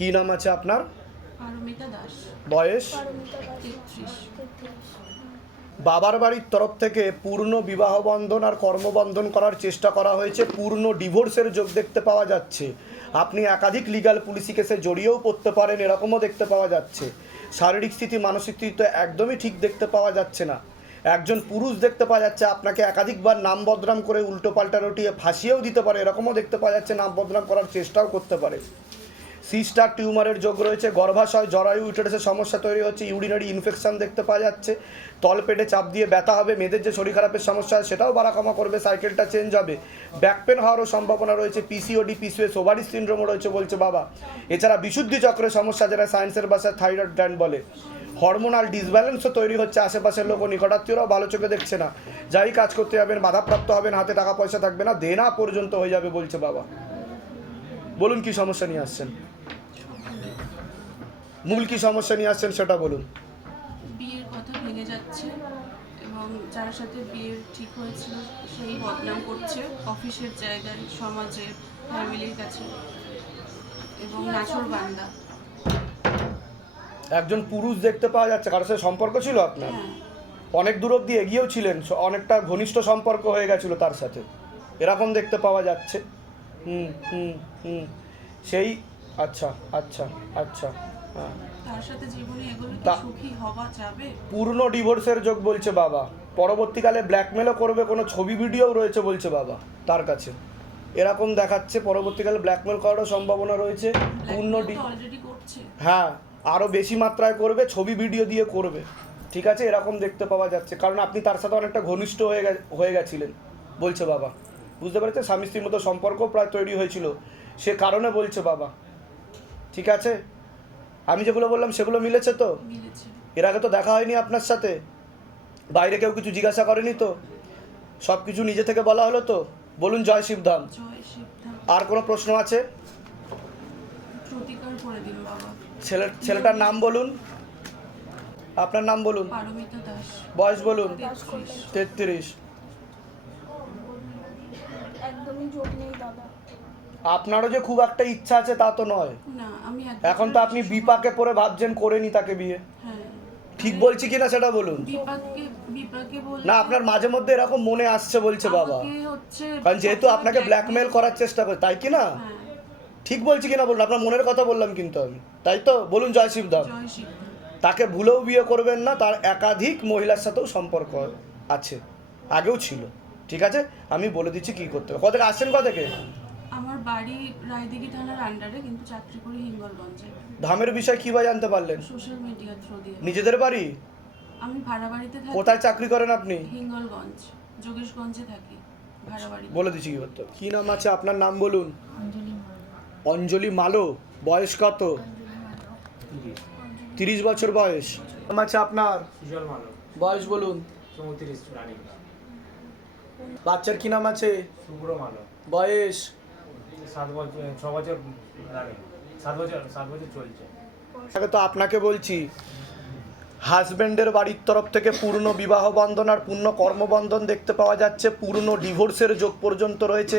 কি নাম আছে আপনার? পারমিতা দাস। বয়স? 33। বাবার বাড়ির তরফ থেকে পূর্ণ বিবাহ বন্ধন আর কর্মবন্ধন করার চেষ্টা করা হয়েছে, পূর্ণ ডিভোর্সের যোগ দেখতে পাওয়া যাচ্ছে। আপনি একাধিক লিগ্যাল পুলিশি কেসে জড়িয়েও পড়তে পারেন, এরকমও দেখতে পাওয়া যাচ্ছে। শারীরিক স্থিতি মানসিক স্থিতি তো একদমই ঠিক দেখতে পাওয়া যাচ্ছে না। একজন পুরুষ দেখতে পাওয়া যাচ্ছে আপনাকে একাধিকবার নাম বদনাম করে উল্টো পাল্টা রটিয়ে ফাঁসিয়েও দিতে পারে, এরকমও দেখতে পাওয়া যাচ্ছে, নাম বদনাম করার চেষ্টাও করতে পারে। সিস্টার টিউমারের যোগ রয়েছে, গর্ভাশয় জরায়ু ইউটেরাসের সমস্যা তৈরি হচ্ছে, ইউরিনারি ইনফেকশন দেখতে পাওয়া যাচ্ছে, তলপেটে চাপ দিয়ে ব্যথা হবে, মেয়েদের যে শরীর খারাপের সমস্যা হয় সেটাও বাড়া কমা করবে, সাইকেলটা চেঞ্জ হবে, ব্যাক পেন হওয়ারও সম্ভাবনা রয়েছে, পিসিওডি পিসিওএস ওভারি সিনড্রোমও রয়েছে বলছে বাবা। এছাড়া বিশুদ্ধি চক্রের সমস্যা, যেটা সায়েন্সের ভাষায় থাইরয়েড গ্ল্যান্ড বলে। হরমোনাল ডিসব্যালেন্সও তৈরি হচ্ছে, আশেপাশের লোক ও নিকটাত্মীয়রাও ভালো চোখে দেখছে না। যাই কাজ করতে যাবেন বাধাপ্রাপ্ত হবেন, হাতে টাকা পয়সা থাকবে না, দেনা পর্যন্ত হয়ে যাবে বলছে বাবা। বলুন কি সমস্যা নিয়ে আসছেন, মূল কি সমস্যা নিয়ে আসছেন সেটা বলুন। বিয়ের কথা ভেঙে যাচ্ছে এবং যার সাথে বিয়ের ঠিক হয়েছিল সেই বদনাম করছে অফিসের জায়গায়, সমাজে, ফ্যামিলির কাছে এবং নাছোড়বান্দা। একজন পুরুষ দেখতে পাওয়া যাচ্ছে, কারোর সাথে সম্পর্ক ছিল আপনার? হ্যাঁ, অনেক দূর অব্দি এগিয়েও ছিলেন, অনেকটা ঘনিষ্ঠ সম্পর্ক হয়ে গেছিল তার সাথে, এরকম দেখতে পাওয়া যাচ্ছে। হুম হুম হুম সেই আচ্ছা আচ্ছা আচ্ছা হ্যাঁ। তার সাথে জীবনে এগুলো কি তা- সুখী হওয়া যাবে? পূর্ণ ডিভোর্সের যোগ বলছে বাবা। পরবর্তীকালে ব্ল্যাকমেলও করবে, কোনো ছবি ভিডিওও রয়েছে বলছে বাবা তার কাছে, এরকম দেখাচ্ছে। পরবর্তীকালে ব্ল্যাকমেল করারও সম্ভাবনা রয়েছে। পূর্ণ অলরেডি করছে। হ্যাঁ, আরও বেশি মাত্রায় করবে, ছবি ভিডিও দিয়ে করবে, ঠিক আছে, এরকম দেখতে পাওয়া যাচ্ছে। কারণ আপনি তার সাথে অনেকটা ঘনিষ্ঠ হয়ে গেছিলেন বলছে বাবা, বুঝতে পেরেছে? স্বামী স্ত্রীর মতো সম্পর্ক প্রায় তৈরি হয়েছিল, সে কারণে বলছে বাবা, ঠিক আছে? আমি যেগুলো বললাম সেগুলো মিলেছে তো? মিলেছে। এর আগে তো দেখা হয়নি আপনার সাথে, বাইরে কেউ কিছু জিজ্ঞাসা করেনি তো? সব কিছু নিজে থেকে বলা হলো তো? বলুন জয় শিবধাম। জয় শিবধাম। আর কোনো প্রশ্ন আছে? প্রতিকার করে দিন বাবা। ছেলেটার নাম বলুন, আপনার নাম বলুন, পারমিতা দাস। বয়স বলুন। 33। 33। একদমই জোর নেই দাদা। আপনারও যে খুব একটা ইচ্ছা আছে তা তো নয়। না, আমি এখন তো আপনি বিপাকে পড়ে ভাবছেন করেনি তাকে বিয়ে, হ্যাঁ। ঠিক বলছি কিনা সেটা বলুন। বিপাকে বলে না, আপনার মাঝে মধ্যে এরকম মনে আসছে বলছে বাবা, আমাকে হচ্ছে কারণ যেহেতু আপনাকে ব্ল্যাকমেল করার চেষ্টা করে, তাই কি না? হ্যাঁ, ঠিক বলছি কিনা বলুন, আপনার মনের কথা বললাম কিন্তু আমি, তাই তো? বলুন জয় শিবধাম। জয় শিবধাম। তাকে ভুলেও বিয়ে করবেন না, তার একাধিক মহিলার সাথেও সম্পর্ক আছে, আগেও ছিল, ঠিক আছে? আমি বলে দিচ্ছি কি করতে হবে। কোথা থেকে আসছেন, কোথা থেকে? আমার বাড়ি রায়দিঘি থানার আন্ডারে, কিন্তু চাকরি করি হিঙ্গলগঞ্জে। ধামের বিষয় কী বা জানতে পারলেন? সোশ্যাল মিডিয়া থ্রু দিয়ে। নিজেদের বাড়ি? আমি ভাড়া বাড়িতে থাকি। কোথায় চাকরি করেন আপনি? হিঙ্গলগঞ্জ, যোগেশগঞ্জে থাকি ভাড়া বাড়িতে। বলে দিচ্ছি কি করতে হবে। কী নাম আছে আপনার, নাম বলুন। অঞ্জলি অঞ্জলি মালো। বয়স কত? 30 বছর বয়স। নাম আছে আপনার? সুজল মালো। বয়স বলুন। 34 রানিং। বাচ্চার কি নাম আছে? শুভ্র মালো। বয়স? 7 বছর, 6 বছর রানিং। 7 বছর চলছে। আগে তো আপনাকে বলছি, হাজব্যান্ডের বাড়ির তরফ থেকে পূর্ণ বিবাহ বন্ধন আর পূর্ণ কর্মবন্ধন দেখতে পাওয়া যাচ্ছে, পূর্ণ ডিভোর্সের যোগ পর্যন্ত রয়েছে,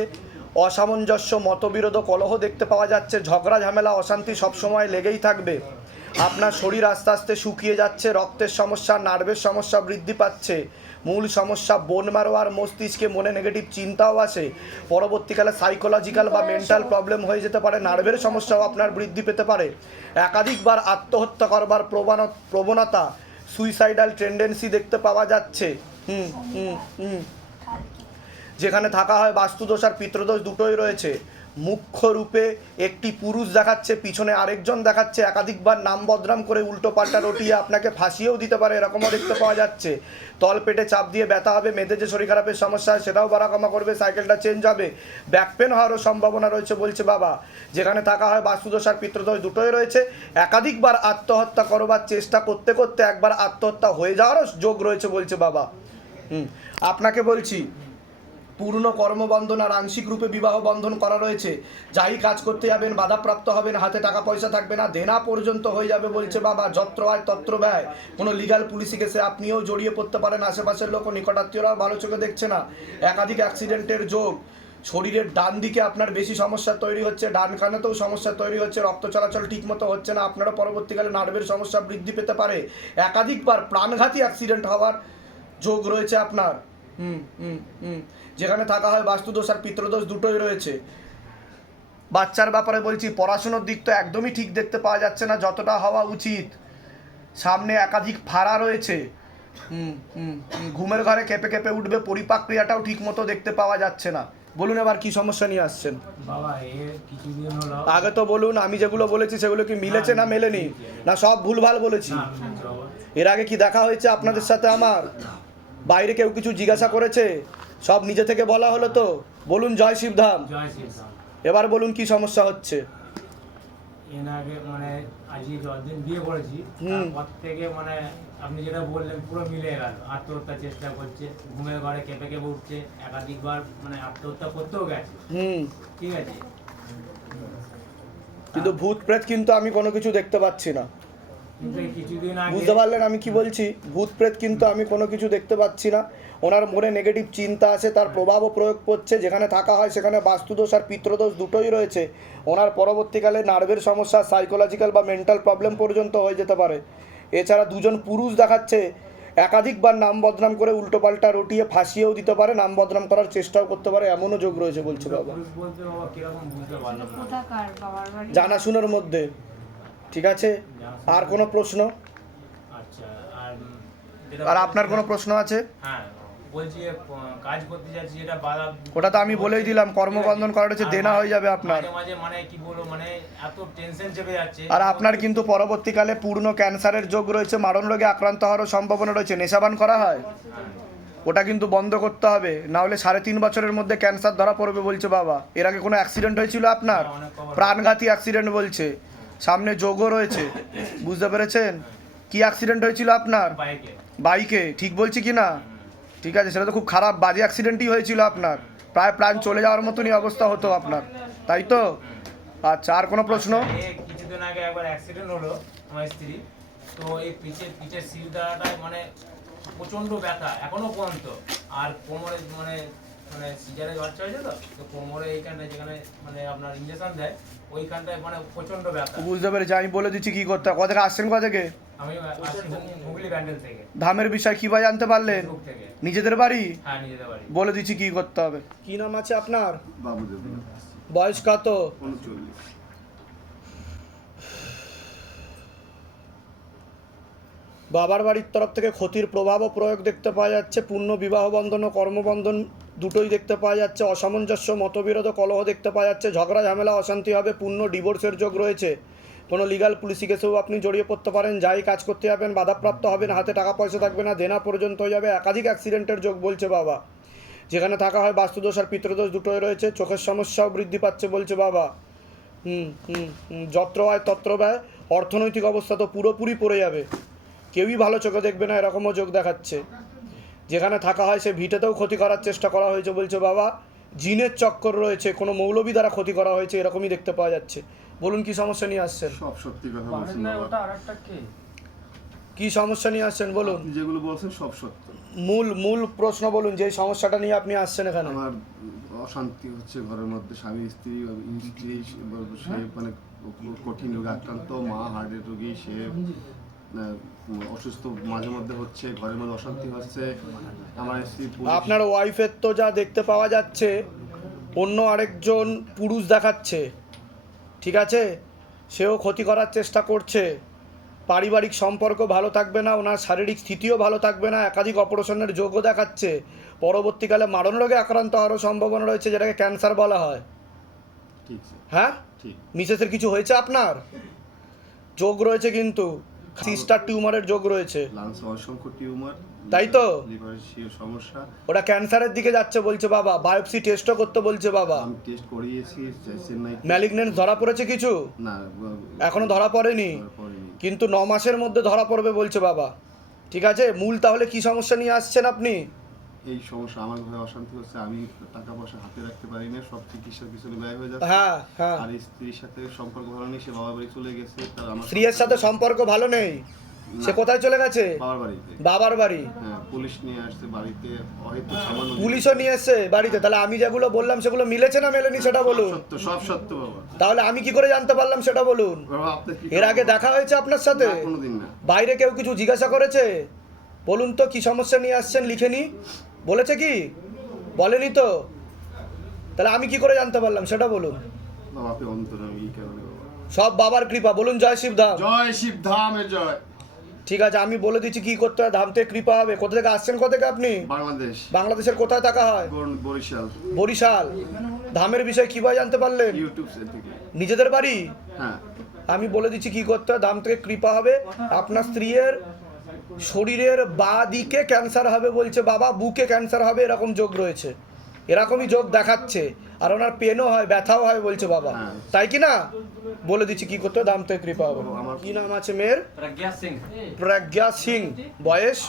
অসামঞ্জস্য মতবিরোধ কলহ দেখতে পাওয়া যাচ্ছে, ঝগড়া ঝামেলা অশান্তি সবসময় লেগেই থাকবে। আপনার শরীর আস্তে আস্তে শুকিয়ে যাচ্ছে, রক্তের সমস্যা, নার্ভের সমস্যা বৃদ্ধি পাচ্ছে, মূল সমস্যা বোন মারো আর মস্তিষ্কে মনে নেগেটিভ চিন্তাও আসে, পরবর্তীকালে সাইকোলজিক্যাল বা মেন্টাল প্রবলেম হয়ে যেতে পারে, নার্ভের সমস্যাও আপনার বৃদ্ধি পেতে পারে, একাধিকবার আত্মহত্যা করবার প্রবণতা, সুইসাইডাল টেন্ডেন্সি দেখতে পাওয়া যাচ্ছে। হুম হুম হুম যেখানে থাকা হয় বাস্তুদোষ আর পিতৃদোষ দুটোই রয়েছে। মুখ্য রূপে একটি পুরুষ দেখাচ্ছে, পিছনে আরেকজন দেখাচ্ছে, একাধিকবার নাম বদনাম করে উল্টো পাল্টা রটিয়ে আপনাকে ফাঁসিয়েও দিতে পারে, এরকমও দেখতে পাওয়া যাচ্ছে, তল পেটে চাপ দিয়ে ব্যথা হবে, মেয়েদের যে শরীর খারাপের সমস্যা হয় সেটাও বাড়া কমা করবে, সাইকেলটা চেঞ্জ হবে, ব্যাক পেন হওয়ারও সম্ভাবনা রয়েছে বলছে বাবা। যেখানে থাকা হয় বাস্তুদোষ আর পিতৃদোষ দুটোই রয়েছে, একাধিকবার আত্মহত্যা করবার চেষ্টা করতে করতে একবার আত্মহত্যা হয়ে যাওয়ারও যোগ রয়েছে বলছে বাবা। আপনাকে বলছি, পূর্ণ কর্মবন্ধন আর আংশিক রূপে বিবাহ বন্ধন করা রয়েছে, যাই কাজ করতে যাবেন বাধাপ্রাপ্ত হবেন, হাতে টাকা পয়সা থাকবে না, দেনা পর্যন্ত হয়ে যাবে বলছে বাবা। যত্র আয় তত্র ব্যয়, কোনো লিগাল পুলিশি কেসে আপনিও জড়িয়ে পড়তে পারেন, আশেপাশের লোক ও নিকটাত্মীয়রাও ভালো চোখে দেখছে না, একাধিক অ্যাক্সিডেন্টের যোগ, শরীরের ডান দিকে আপনার বেশি সমস্যা তৈরি হচ্ছে, ডান কানেতেও সমস্যা তৈরি হচ্ছে, রক্ত চলাচল ঠিকমতো হচ্ছে না, আপনারও পরবর্তীকালে নার্ভের সমস্যা বৃদ্ধি পেতে পারে, একাধিকবার প্রাণঘাতী অ্যাক্সিডেন্ট হওয়ার যোগ রয়েছে আপনার। যেখানে থাকা হয় বাস্তুদোষ আর পিতৃদোষ দুটোই রয়েছে। বাচ্চার ব্যাপারে বলছি, পড়াশুনোর দিক তো একদমই ঠিক দেখতে পাওয়া যাচ্ছে না যতটা হওয়া উচিত। সামনে একাধিক ফাড়া রয়েছে। ঘুমের ঘরে কেঁপে কেঁপে উঠবে, পরিপাক ক্রিয়াটাও ঠিক মতো দেখতে পাওয়া যাচ্ছে না। বলুন এবার কি সমস্যা নিয়ে আসছেন। বাবা এর কিছুদিন হলো আগে তো বলুন, আমি যেগুলো বলেছি সেগুলো কি মিলেছে না মেলেনি, না সব ভুলভাল বলেছি? না, মিলছে বাবা। এর আগে কি দেখা হয়েছে আপনাদের সাথে আমার? বাইরে কেউ কিছু জিজ্ঞাসা করেছে? সব নিজে থেকে বলা হলো তো? বলুন জয় শিবধাম। জয় শ্রীরাম। এবার বলুন কি সমস্যা হচ্ছে। এর আগে মানে আজকে যতদিন বিয়ে করেছি তারপর থেকে মানে আপনি যেটা বললেন পুরো মিলে গেল। আত্মহত্যার চেষ্টা করছে, ঘুমের ঘরে কেঁপে কেঁপে উঠছে, একাধিকবার মানে আত্মহত্যা করতেও গেছে। ঠিক আছে, কিন্তু ভূত প্রেত কিন্তু আমি কোনো কিছু দেখতে পাচ্ছি না। কিন্তু এই কিছুদিন আগে বুঝতে পারলেন আমি কি বলছি? ভূত প্রেত কিন্তু আমি কোনো কিছু দেখতে পাচ্ছি না। ওনার মনে নেগেটিভ চিন্তা আছে, তার প্রভাবও প্রয়োগ করছে। যেখানে থাকা হয় সেখানে বাস্তুদোষ আর পিতৃদোষ দুটোই রয়েছে। ওনার পরবর্তীকালে নার্ভের সমস্যা, সাইকোলজিক্যাল বা মেন্টাল প্রবলেম পর্যন্ত হয়ে যেতে পারে। এছাড়া দুজন পুরুষ দেখাচ্ছে একাধিকবার নাম বদনাম করে উল্টোপাল্টা রটিয়ে ফাঁসিয়েও দিতে পারে, নাম বদনাম করার চেষ্টাও করতে পারে, এমনও যোগ রয়েছে বলছে বাবা। পুরুষ বলতে বাবা কিরকম বুঝতে পারলাম না। কোথাকার বাবার বাড়ি? জানাশুনোর মধ্যে। ঠিক আছে, আর কোনো প্রশ্ন? আচ্ছা, আর আর আপনার কোনো প্রশ্ন আছে? হ্যাঁ, বলছি কাজ করতে যাচ্ছি যেটা বাধা। ওটা তো আমি বলেই দিলাম, কর্মবন্ধন করার হচ্ছে দেনা হয়ে যাবে আপনার। মাঝে মাঝে মানে কি বলবো মানে এত টেনশন চেপে যাচ্ছে। আর আপনার কিন্তু পরবর্তীকালে পূর্ণ ক্যান্সারের যোগ রয়েছে, মারণ রোগে আক্রান্ত হওয়ারও সম্ভাবনা রয়েছে। নেশাবান করা হয়, ওটা কিন্তু বন্ধ করতে হবে, না হলে 3.5 বছরের মধ্যে ক্যান্সার ধরা পড়বে বলছে বাবা। এর আগে কোনো অ্যাক্সিডেন্ট হয়েছিল আপনার? প্রাণঘাতী অ্যাক্সিডেন্ট বলছে, সামনে যোগও রয়েছে। বুঝতে পেরেছেন? কি অ্যাক্সিডেন্ট হয়েছিল আপনার? বাইকে। বাইকে, ঠিক বলছি কি না? ঠিক আছে, সেটা তো খুব খারাপ বাজে অ্যাক্সিডেন্টই হয়েছিল আপনার। প্রায় প্রাণ চলে যাওয়ার মতনই অবস্থা হতো আপনার, তাই তো? আচ্ছা, আর কোনো প্রশ্ন? কিছুদিন আগে একবার অ্যাক্সিডেন্ট হলো আমার স্ত্রী। তো এই পিঠের শিরদাঁড়াটায় মানে প্রচণ্ড ব্যথা এখনো পর্যন্ত। আর কোমরে মানে মানে সিজারে বাচ্চা হয়েছে তো কোমরে এইখানটায় যেখানে মানে আপনার ইঞ্জেকশন দেয় ওইখানটায় মানে প্রচণ্ড ব্যথা। বুঝতে পেরেছি, আমি বলে দিচ্ছি কি করতে হবে। কোথা থেকে আসছেন? কোথা থেকে? আমি আসছি হুগলি ব্যান্ডেল থেকে। ধামের বিষয় কি বা জানতে পারলেন? ফেসবুক থেকে। নিজেদের বাড়ি? হ্যাঁ, নিজেদের বাড়ি। বলে দিচ্ছি কি করতে হবে। কি নাম আছে আপনার? বাবুদেব, বয়স কত? 39। বাবার বাড়ির তরফ থেকে ক্ষতির প্রভাব ও প্রয়োগ দেখতে পাওয়া যাচ্ছে। পূর্ণ বিবাহ বন্ধন ও কর্মবন্ধন দুটোই দেখতে পাওয়া যাচ্ছে। অসামঞ্জস্য, মতবিরোধ ও কলহ দেখতে পাওয়া যাচ্ছে। ঝগড়া ঝামেলা, অশান্তি হবে। পূর্ণ ডিভোর্সের যোগ রয়েছে। কোনো লিগাল পুলিশি কেসেও আপনি জড়িয়ে পড়তে পারেন। যাই কাজ করতে যাবেন বাধাপ্রাপ্ত হবেন, হাতে টাকা পয়সা থাকবে না, দেনা পর্যন্ত হয়ে যাবে। একাধিক অ্যাক্সিডেন্টের যোগ বলছে বাবা। যেখানে থাকা হয় বাস্তুদোষ আর পিতৃদোষ দুটোই রয়েছে। চোখের সমস্যাও বৃদ্ধি পাচ্ছে বলছে বাবা। যত্র হয় তত্র ব্যয়। অর্থনৈতিক অবস্থা তো পুরোপুরি পড়ে যাবে, কেউই ভালো চোখে দেখবে না, এরকমও যোগ দেখাচ্ছে। যেখানে থাকা হয় সে ভিটেতেও ক্ষতি করার চেষ্টা করা হয়েছে বলছে বাবা। জিনের চক্কর রয়েছে, কোনো মৌলবি দ্বারা ক্ষতি করা হয়েছে, এরকমই দেখতে পাওয়া যাচ্ছে। বলুন কি সমস্যা নিয়ে আসছেন? সব সত্যি কথা বলছেন বাবা। কি সমস্যা নিয়ে আসছেন বলুন। আপনি যেগুলো বলছেন সব সত্য। মূল প্রশ্ন বলুন, যে সমস্যাটা নিয়ে আপনি আসছেন এখানে। আমার অশান্তি হচ্ছে ঘরের মধ্যে, স্বামী স্ত্রী সে মানে কঠিন রোগে আক্রান্ত, মা হার্টের রোগী, সে অসুস্থ মাঝে মধ্যে হচ্ছে, ঘরের মধ্যে অশান্তি হচ্ছে। আমার স্ত্রী আপনার ওয়াইফের তো যা দেখতে পাওয়া যাচ্ছে অন্য আরেকজন পুরুষ দেখাচ্ছে, ঠিক আছে? সেও ক্ষতি করার চেষ্টা করছে। পারিবারিক সম্পর্ক ভালো থাকবে না, ওনার শারীরিক স্থিতিও ভালো থাকবে না। একাধিক অপারেশনের যোগও দেখাচ্ছে। পরবর্তীকালে মারণ রোগে আক্রান্ত হওয়ারও সম্ভাবনা রয়েছে, যেটাকে ক্যান্সার বলা হয়। ঠিক হ্যাঁ, ঠিক। মিসেসের কিছু হয়েছে আপনার? যোগ রয়েছে কিন্তু সিস্টার টিউমারের যোগ রয়েছে, লাংস অসংখ্য টিউমার, তাই তো? লিভারের সমস্যা। ওটা ক্যান্সারের দিকে যাচ্ছে বলছে বাবা। বায়োপসি টেস্টও করতে বলছে বাবা। আমি টেস্ট করিয়েছি চেন্নাই। ম্যালিগনেন্স ধরা পড়েছে কিছু? না, এখনো ধরা পড়েনি, কিন্তু 9 মাসের মধ্যে ধরা পড়বে বলছে বাবা। ঠিক আছে, মূল তাহলে কি সমস্যা নিয়ে আসছেন আপনি? এই সমস্যা, আমার ঘরে অশান্তি হচ্ছে, আমি টাকা পয়সা হাতে রাখতে পারি না, সব চিকিৎসার পিছনে ব্যয় হয়ে যাচ্ছে। হ্যাঁ হ্যাঁ। আর স্ত্রীর সাথে সম্পর্ক ভালো নেই, সে বাবা বাড়ি চলে গেছে। তার আমার স্ত্রীর সাথে সম্পর্ক ভালো নেই? সে কোথায় চলে গেছে? বাবার বাড়িতে। বাবার বাড়ি। হ্যাঁ, পুলিশ নিয়ে আসছে বাড়িতে, হয়তো সামান্য পুলিশও নিয়ে এসছে বাড়িতে? তাহলে আমি যেগুলো বললাম সেগুলো মিলেছে না মেলেনি সেটা বলুন। সত্য, সব সত্য বাবা। তাহলে আমি কি করে জানতে পারলাম সেটা বলুন। বাবা আপনি কি এর আগে দেখা হয়েছে আপনার সাথে? না, কোনোদিন না। বাইরে কেউ কিছু জিজ্ঞাসা করেছে? বলুন তো কি সমস্যা নিয়ে আসছেন, লিখে নি। বলেছে কি? বলেনি তো? তাহলে আমি কি করে জানতে পারলাম সেটা বলুন। বাবা আপনি অন্তরামী, এই কারণে বাবা। সব বাবার কৃপা। বলুন জয় শিবধাম। জয় শিব ধামে জয়। ঠিক আছে, আমি বলে দিচ্ছি কি করতে হয়। ধাম থেকে কৃপা হবে। কোথা থেকে আসছেন? কোথা থেকে আপনি? বাংলাদেশ, বাংলাদেশের কোথায় থাকা হয়? বরিশাল। বরিশাল। ধামের বিষয়ে কিভাবে জানতে পারলেন? ইউটিউব থেকে। নিজেদের বাড়ি? হ্যাঁ। আমি বলে দিচ্ছি কি করতে হয়। ধাম থেকে কৃপা হবে। আপনার স্ত্রীর শরীরের বাঁ দিকে ক্যান্সার হবে বলছে বাবা, বুকে ক্যান্সার হবে এরকম যোগ রয়েছে, এরকমই যোগ দেখাচ্ছে। আর ওনার পেনও হয়, ব্যথাও হয় বলছে বাবা। হ্যাঁ। তাই কি না? বলে দিচ্ছি কি করতে হয়। ধাম থেকে কৃপা হবে। আমার কি নাম আছে মেয়ের? प्रज्ञा सिंह প্রজ্ঞা সিং। বয়স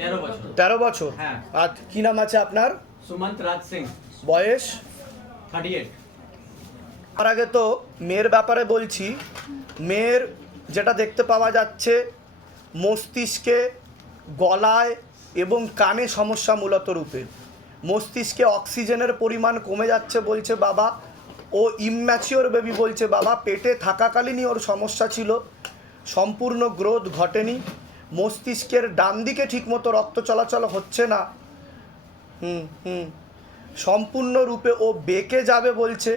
13 বছর 13 বছর। হ্যাঁ। আর কি নাম আছে আপনার? सुमंत राज सिंह বয়স? 38 তার আগে তো মেয়ের ব্যাপারে বলছি। মেয়ের যেটা দেখতে পাওয়া যাচ্ছে, মস্তিষ্কে, গলায় এবং কানে সমস্যা মূলত রূপে। মস্তিষ্কে অক্সিজেনের পরিমাণ কমে যাচ্ছে বলছে বাবা। ও ইম্যাচিওর বেবি বলছে বাবা। পেটে থাকাকালীনই ওর সমস্যা ছিল, সম্পূর্ণ গ্রোথ ঘটেনি। মস্তিষ্কের ডান দিকে ঠিকমতো রক্ত চলাচল হচ্ছে না। সম্পূর্ণরূপে ও বেঁকে যাবে বলছে।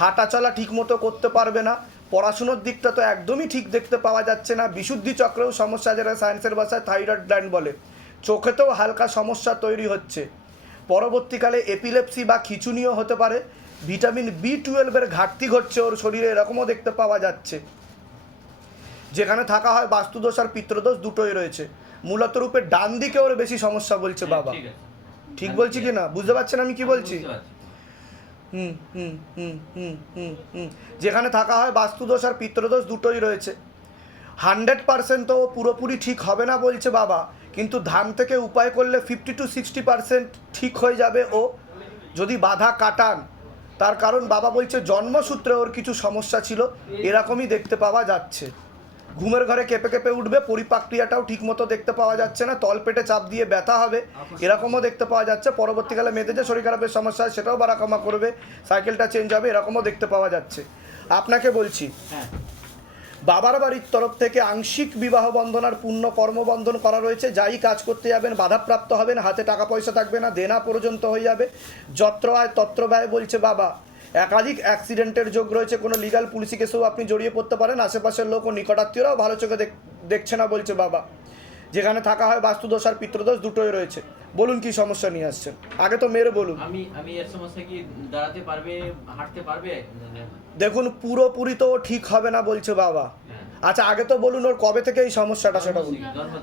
হাঁটা চলা ঠিকমতো করতে পারবে না। পড়াশুনোর দিকটা তো একদমই ঠিক দেখতে পাওয়া যাচ্ছে না। বিশুদ্ধি চক্রেও সমস্যা, যেটা সায়েন্সের ভাষায় থাইরয়েড গ্ল্যান্ড বলে। চোখেতেও হালকা সমস্যা তৈরি হচ্ছে। পরবর্তীকালে এপিলেপসি বা খিঁচুনিও হতে পারে। ভিটামিন B12 ঘাটতি ঘটছে ওর শরীরে, এরকমও দেখতে পাওয়া যাচ্ছে। যেখানে থাকা হয় বাস্তুদোষ আর পিতৃদোষ দুটোই রয়েছে। মূলত রূপে ডান দিকে ওর বেশি সমস্যা বলছে বাবা। ঠিক আছে ঠিক বলছি কি না? বুঝতে পারছেন আমি কি বলছি? বুঝতে পারছি। যেখানে থাকা হয় বাস্তুদোষ আর পিতৃদোষ দুটোই রয়েছে। 100% তো ও পুরোপুরি ঠিক হবে না বলছে বাবা, কিন্তু ধাম থেকে উপায় করলে 50 to 60% ঠিক হয়ে যাবে ও, যদি বাধা কাটান। তার কারণ বাবা বলছে জন্মসূত্রে ওর কিছু সমস্যা ছিল, এরকমই দেখতে পাওয়া যাচ্ছে। ঘুমের ঘরে কেঁপে কেঁপে উঠবে, পরিপাক্রিয়াটাও ঠিকমতো দেখতে পাওয়া যাচ্ছে না, তলপেটে চাপ দিয়ে ব্যথা হবে এরকমও দেখতে পাওয়া যাচ্ছে। পরবর্তীকালে মেয়েদের যে শরীর খারাপের সমস্যা হয় সেটাও বাড়া কমা করবে, সাইকেলটা চেঞ্জ হবে, এরকমও দেখতে পাওয়া যাচ্ছে। আপনাকে বলছি, হ্যাঁ বাবার বাড়ির তরফ থেকে আংশিক বিবাহ বন্ধন আর পূর্ণ কর্মবন্ধন করা রয়েছে। যাই কাজ করতে যাবেন বাধাপ্রাপ্ত হবেন, হাতে টাকা পয়সা থাকবে না, দেনা পর্যন্ত হয়ে যাবে। যত্র আয় তত্র ব্যয় বলছে বাবা। একাধিক অ্যাক্সিডেন্টের যোগ রয়েছে, কোনো লিগাল পুলিশি কেসেও আপনি জড়িয়ে পড়তে পারেন। আশেপাশের লোক ও নিকটাত্মীয়রাও ভালো চোখে দেখছে না বলছে বাবা। যেখানে থাকা হয় বাস্তুদোষ আর পিতৃদোষ দুটোই রয়েছে। বলুন কি সমস্যা নিয়ে আসছেন, আগে তো মেরে বলুন। আমি এর সমস্যা কি দাঁড়াতে পারবে, হাঁটতে পারবে? দেখুন পুরোপুরি তো ও ঠিক হবে না বলছে বাবা। হ্যাঁ। আচ্ছা আগে তো বলুন ওর কবে থেকে এই সমস্যাটা সেটা বলুন।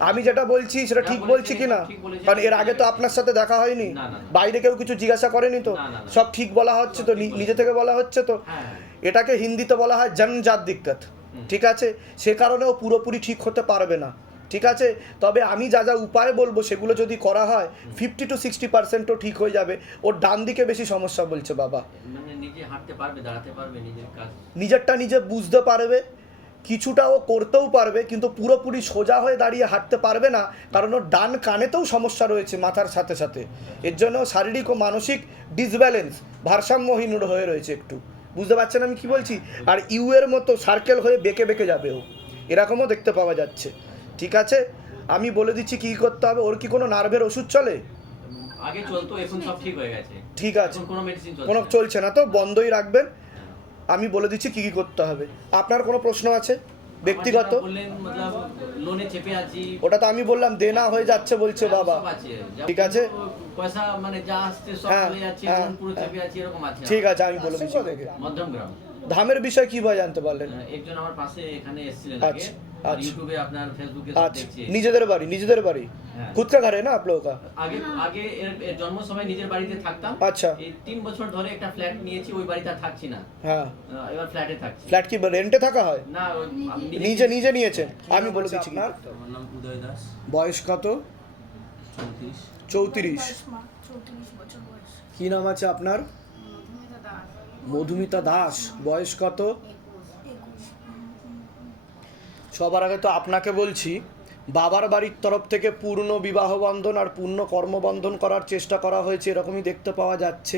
আমি যেটা বলছি সেটা ঠিক বলছি কি না? ঠিক বলেছেন। কারণ এর আগে তো আপনার সাথে দেখা হয়নি, না, না। বাইরে কেউ কিছু জিজ্ঞাসা করেনি তো, না, না, না। সব ঠিক বলা হচ্ছে তো, ঠিক বলেছেন। নিজে থেকে বলা হচ্ছে তো। হ্যাঁ এটাকে হিন্দিতে বলা হয় জন্মজাত দিক্কত। ঠিক আছে, সে কারণে ও পুরোপুরি ঠিক হতে পারবে না। ঠিক আছে, তবে আমি যা যা উপায় বলবো সেগুলো যদি করা হয় 50 to 60%ও ঠিক হয়ে যাবে। ওর ডান দিকে বেশি সমস্যা বলছে বাবা। মানে নিজে হাঁটতে পারবে, দাঁড়াতে পারবে, নিজের কাজ নিজেরটা নিজে বুঝতে পারবে, কিছুটা ও করতেও পারবে, কিন্তু পুরোপুরি সোজা হয়ে দাঁড়িয়ে হাঁটতে পারবে না, কারণ ওর ডান কানেতেও সমস্যা রয়েছে মাথার সাথে সাথে। এর জন্য শারীরিক ও মানসিক ডিসব্যালেন্স, ভারসাম্যহীন হয়ে রয়েছে একটু। বুঝতে পারছেন আমি কি বলছি? আর এর মতো সার্কেল হয়ে বেঁকে বেঁকে যাবে ও, এরকমও দেখতে পাওয়া যাচ্ছে। ঠিক আছে, আমি বলে দিচ্ছি কী করতে হবে। ওর কি কোনো নার্ভের ওষুধ চলে? আগে চলতো, এখন সব ঠিক হয়ে গেছে। ঠিক আছে, এখন কোনো মেডিসিন কোনো চলছে না তো, বন্ধই রাখবেন। আমি বলে দিচ্ছি কী কী করতে হবে। আপনার কোনো প্রশ্ন আছে ব্যক্তিগত? বললেন মতলব লোনে চেপে আছি, ওটা তো আমি বললাম দেনা হয়ে যাচ্ছে বলছে বাবা। সব আছে। ঠিক আছে। পয়সা মানে যা আসছে সব হ্যাঁ, চলে যাচ্ছে, হ্যাঁ, লোন পুরো চেপে আছে, এরকম আছে। ঠিক আছে, আমি বলে দিচ্ছি। মধ্যমগ্রাম। ধামের বিষয় কিভাবে জানতে পারলেন? একজন আমার পাশে এখানে এসেছিলেন আগে, আচ্ছা, আর আচ্ছা। ইউটিউবে আপনার ফেসবুকে সব আচ্ছা, দেখছি। নিজেদের বাড়ি হ্যাঁ। খুদ কা ঘর है ना आप लोगों का? আগে এর জন্ম সময় নিজের বাড়িতে থাকতাম। আচ্ছা। এই 3 বছর ধরে একটা ফ্ল্যাট নিয়েছি, ওই বাড়িতে আর থাকছি না। হ্যাঁ, এবার ফ্ল্যাটে থাকছি। ফ্ল্যাট কি রেন্টে থাকা হয়? না আমি নিজে নিয়েছেন। আমি বলে দিচ্ছি। আপনার আমার নাম উদয় দাস, বয়স কত? 34। 34। 34 বছর বয়স। কি নাম আছে আপনার? মধুমিতা দাস। বয়স কত? 21। সবার আগে তো আপনাকে বলছি, বাবার বাড়ির তরফ থেকে পূর্ণ বিবাহ বন্ধন আর পূর্ণ কর্মবন্ধন করার চেষ্টা করা হয়েছে, এরকমই দেখতে পাওয়া যাচ্ছে।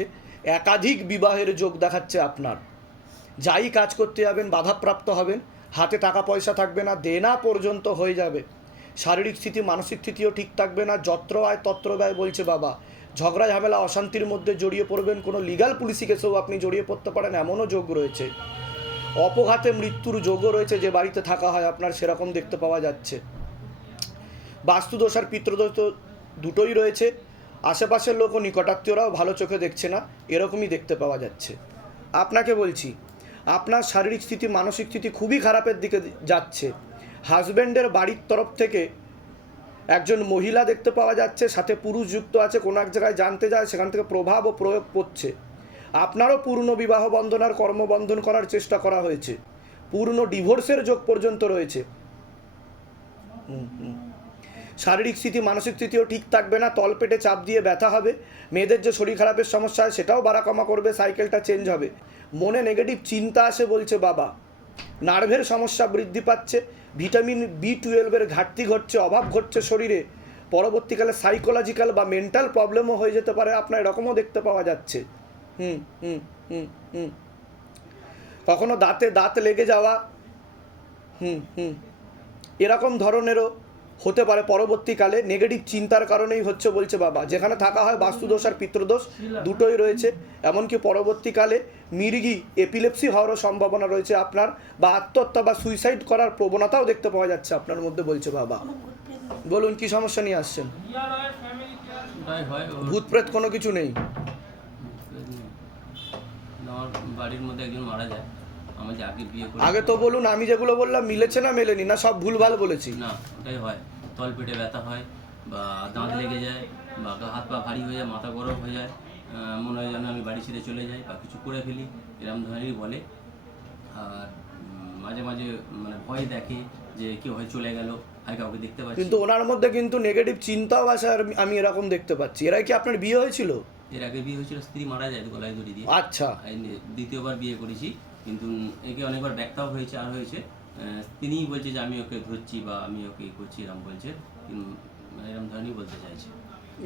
একাধিক বিবাহের যোগ দেখাচ্ছে আপনার। যাই কাজ করতে যাবেন বাধাপ্রাপ্ত হবেন, হাতে টাকা পয়সা থাকবে না, দেনা পর্যন্ত হয়ে যাবে। শারীরিক স্থিতি মানসিক স্থিতিও ঠিক থাকবে না, যত্র আয় তত্র ব্যয় বলছে বাবা। ঝগড়া ঝামেলা অশান্তির মধ্যে জড়িয়ে পড়বেন, কোনো লিগাল পুলিশি কেসেও আপনি জড়িয়ে পড়তে পারেন, এমনও যোগ রয়েছে। অপঘাতে মৃত্যুর যোগও রয়েছে, যে বাড়িতে থাকা হয় আপনার সেরকম দেখতে পাওয়া যাচ্ছে। বাস্তুদোষ আর পিতৃদোষ তো দুটোই রয়েছে। আশেপাশের লোক ও নিকটাত্মীয়রাও ভালো চোখে দেখছে না, এরকমই দেখতে পাওয়া যাচ্ছে। আপনাকে বলছি, আপনার শারীরিক স্থিতি মানসিক স্থিতি খুবই খারাপের দিকে যাচ্ছে। হাজব্যান্ডের বাড়ির তরফ থেকে একজন মহিলা দেখতে পাওয়া যাচ্ছে, সাথে পুরুষ যুক্ত আছে, কোনো এক জায়গায় জানতে যায়, সেখান থেকে প্রভাব ও প্রয়োগ করছে। আপনারও পূর্ণ বিবাহ বন্ধন আর কর্মবন্ধন করার চেষ্টা করা হয়েছে, পূর্ণ ডিভোর্সের যোগ পর্যন্ত রয়েছে। শারীরিক স্থিতি মানসিক স্থিতিও ঠিক থাকবে না, তলপেটে চাপ দিয়ে ব্যথা হবে। মেয়েদের যে শরীর খারাপের সমস্যা হয় সেটাও বাড়া কমা করবে, সাইকেলটা চেঞ্জ হবে। মনে নেগেটিভ চিন্তা আসে বলছে বাবা। নার্ভের সমস্যা বৃদ্ধি পাচ্ছে, ভিটামিন B12 ঘাটতি ঘটছে, অভাব ঘটছে শরীরে। পরবর্তীকালে সাইকোলজিক্যাল বা মেন্টাল প্রবলেমও হয়ে যেতে পারে আপনার, এরকমও দেখতে পাওয়া যাচ্ছে। কখনো দাঁতে দাঁত লেগে যাওয়া, এরকম ধরনেরও হতে পারে পরবর্তীকালে, নেগেটিভ চিন্তার কারণেই হচ্ছে বলছে বাবা। যেখানে থাকা হয় বাস্তুদোষ আর পিতৃদোষ দুটোই রয়েছে। এমনকি পরবর্তীকালে মির্গি এপিলেপসি হওয়ারও সম্ভাবনা রয়েছে আপনার, বা আত্মহত্যা বা সুইসাইড করার প্রবণতাও দেখতে পাওয়া যাচ্ছে আপনার মধ্যে বলছে বাবা। বলুন কি সমস্যা নিয়ে আসছেন? ওটাই হয় ওর ভূত প্রেত কোনো কিছু নেই? আমার বাড়ির মধ্যে একজন মারা যায়, আমার যে আগে বিয়ে করে। আগে তো বলুন, আমি যেগুলো বললাম মিলেছে না মেলেনি, না সব ভুলভাল বলেছি? না, ওটাই হয়। তলপেটে ব্যথা হয়, বা দাঁত লেগে যায়, বা হাত পা ভারী হয়ে যায়, মাথা গরম হয়ে যায়, মনে হয় যেন আমি বাড়ি ছেড়ে চলে যাই বা কিছু করে ফেলি, এরকম ধরনেরই বলে। আর মাঝে মাঝে মানে ভয় দেখে যে কেউ হয় চলে গেল, আর কাউকে দেখতে পাচ্ছি। কিন্তু ওনার মধ্যে কিন্তু নেগেটিভ চিন্তাও আছে, আর আমি এরকম দেখতে পাচ্ছি। এরাই কি আপনার বিয়ে হয়েছিল? এর আগে বিয়ে হয়েছিল, স্ত্রী মারা যায় গলায় দড়ি দিয়ে। আচ্ছা। দ্বিতীয়বার বিয়ে করেছি, কিন্তু একে অনেকবার ব্যাখ্যাও হয়েছে আর হয়েছে। তিনিই বলছে যে আমি ওকে ধরছি বা আমি ওকে করছি, এরকম বলছে, এরকম ধরনেরই বলতে চাইছে।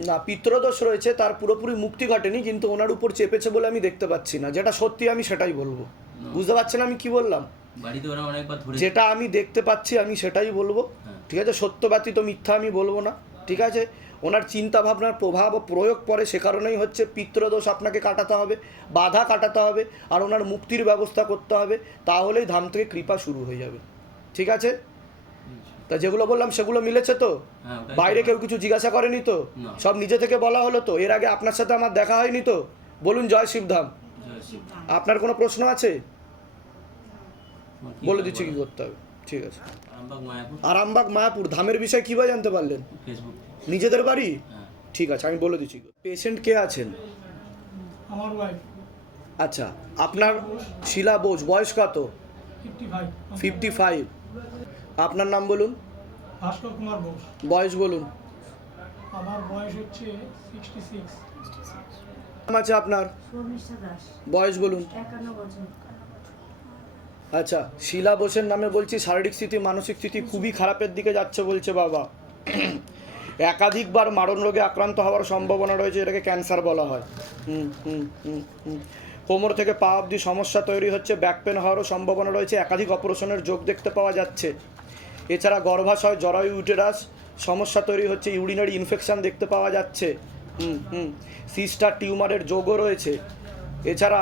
না, পিতৃদোষ রয়েছে, তার পুরোপুরি মুক্তি ঘটেনি, কিন্তু ওনার উপর চেপেছে বলে আমি দেখতে পাচ্ছি না। যেটা সত্যি আমি সেটাই বলবো। বুঝতে পারছেন আমি কি বললাম? বাড়িতে ওরা অনেকবার ধরে, যেটা আমি দেখতে পাচ্ছি আমি সেটাই বলবো। ঠিক আছে, সত্য ব্যতীত মিথ্যা আমি বলবো না। ঠিক আছে, ওনার চিন্তা ভাবনার প্রভাব ও প্রয়োগ পড়ে, সে কারণেই হচ্ছে পিতৃদোষ আপনাকে কাটাতে হবে, বাধা কাটাতে হবে, আর ওনার মুক্তির ব্যবস্থা করতে হবে। তাহলেই ধাম থেকে কৃপা শুরু হয়ে যাবে। ঠিক আছে, তা যেগুলো বললাম সেগুলো মিলেছে তো? হ্যাঁ, ওটাই বাইরে তো। কেউ কিছু জিজ্ঞাসা করেনি তো? না। সব নিজে থেকে বলা হলো তো? এর আগে আপনার সাথে আমার দেখা হয়নি তো? বলুন জয় শিবধাম। জয় শিব। আপনার কোনো প্রশ্ন আছে? তোমার কি বলে বলবো? দিচ্ছি কি করতে হবে। ঠিক আছে। আরামবাগ মায়াপুর, আরামবাগ মায়াপুর ধামের বিষয়ে কীভাবে জানতে পারলেন? ফেসবুক। নিজেদের বাড়ি? হ্যাঁ। ঠিক আছে, আমি বলে দিচ্ছি। পেশেন্ট কে আছেন? আমার ওয়াইফ আচ্ছা, আপনার শিলা বোস, বয়স কত? 55 55। আপনার নাম বলুন, ভাস্কর কুমার বোস। বয়স বলুন। আমার বয়স হচ্ছে 66। নাম আছে আপনার? শর্মিষ্ঠা দাস, বয়স বলুন। 51 বছর। আচ্ছা, শিলা বোসের নামে বলছি, শারীরিক স্থিতি মানসিক স্থিতি খুবই খারাপের দিকে যাচ্ছে বলছে বাবা। একাধিকবার মারণ রোগে আক্রান্ত হওয়ার সম্ভাবনা রয়েছে, এটাকে ক্যান্সার বলা হয়। কোমর থেকে পা অবধি সমস্যা তৈরি হচ্ছে, ব্যাক পেন হওয়ারও সম্ভাবনা রয়েছে, একাধিক অপারেশনের যোগ দেখতে পাওয়া যাচ্ছে। এছাড়া গর্ভাশয়, জরায়ু, ইউটেরাস সমস্যা তৈরি হচ্ছে, ইউরিনারি ইনফেকশন দেখতে পাওয়া যাচ্ছে। সিস্টার টিউমারের যোগও রয়েছে। এছাড়া